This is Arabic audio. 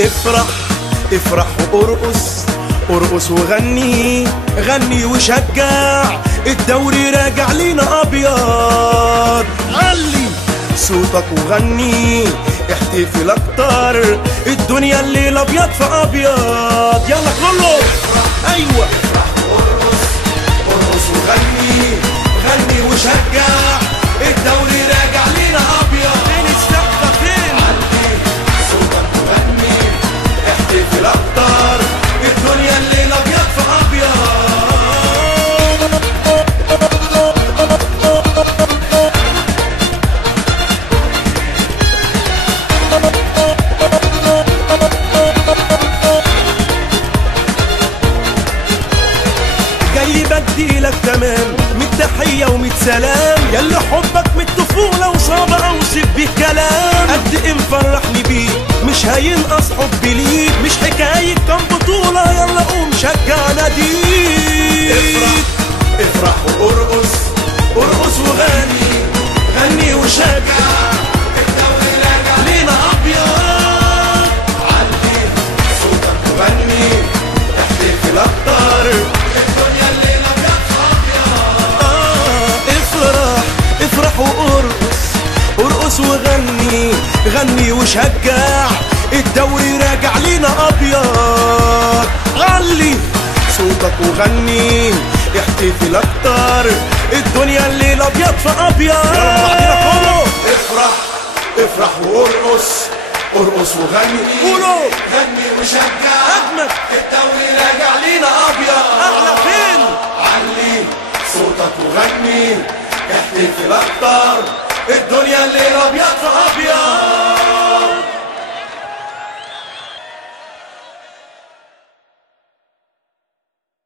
افرح افرح وارقص، ارقص وغني، غني وشجع، الدوري راجع لينا ابيض. علي صوتك وغني، احتفل اكتر، الدنيا الليله ابيض في ابيض. يلا كله افرح، ايوه افرح وارقص، ارقص وغني، غني وشجع، الدوري راجع لينا ابيض. فين السقفه فين؟ علي صوتك وغني، احتفل اكتر، الدنيا الليله ابيض في ابيض. جاي بديلك تمام، ميت تحية وميت سلام، ياللي حبك من الطفولة وصعب اوصف بيه كلام. قد ايه مفرحني بيك، مش هينقص حبي ليك، مش حكاية كام بطولة، يلا قوم شجع ناديك. افرح افرح وارقص، ارقص وغني، غني وشجع، الدوري راجع لينا ابيض. علي صوتك وغني، احتفل اكتر، الدنيا الليله ابيض في ابيض. افرح افرح وارقص، ارقص وغني، غني وشجع، الدوري راجع لينا ابيض. علي صوتك وغني، احتفل اكتر، الدنيا الليله ابيض في ابيض. افرح افرح وارقص، ارقص وغني، قولوا غني وشجع، اجمد، الدوري راجع لينا ابيض. احلى فين؟ علي صوتك وغني، احتفل اكتر، الدنيا الليله ابيض في ابيض.